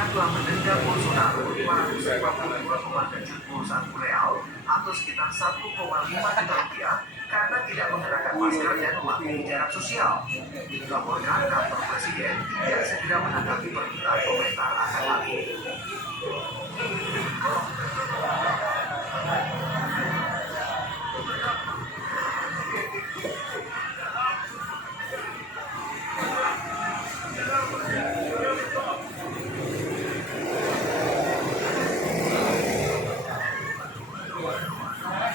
Amerika telah mendenda Bolsonaro 552,71 real atau sekitar 1,5 juta rupiah karena tidak mengenakan masker dan mematuhi jarak sosial. Dilaporkan kantor presiden tidak segera menanggapi permintaan komentar akan hal ini.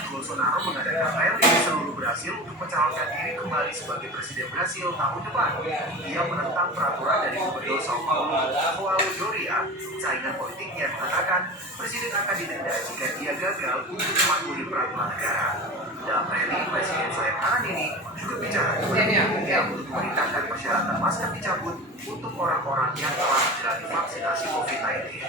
Bolsonaro mengadakan rally di seluruh Brasil untuk mencalonkan diri kembali sebagai presiden Brasil tahun depan. Ia menentang peraturan dari Gubernur Sao Paulo, João Doria. Saingan politiknya mengatakan presiden akan didenda jika dia gagal untuk mematuhi peraturan negara. Dalam rally, Presiden Sayap Kanan ini juga bicara yang untuk memerintahkan persyaratan masker dicabut untuk orang-orang yang telah menjalani vaksinasi COVID-19.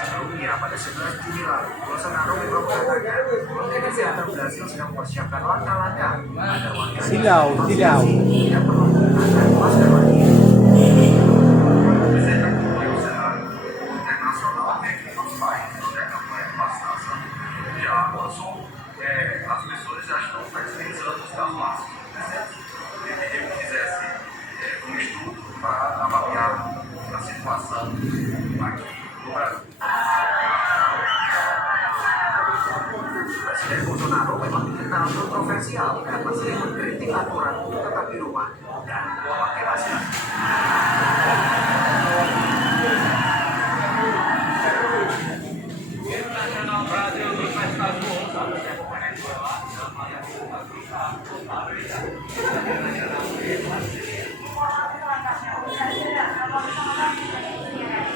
Sebelumnya, pada 11 Juni lalu, Bolsonaro memang mengatakan Menteri Kesehatan Brasil sedang mempersiapkan langkah-langkah agar warga tidak perlu menggunakan masker lagi. As pessoas já estão flexibilizando os máscaras. Deveria que fizesse estudo para avaliar a situação aqui no Brasil. Presiden Bolsonaro memang dikenal kontroversial karena sering mengkritik aturan untuk tetap di rumah dan memakai masker.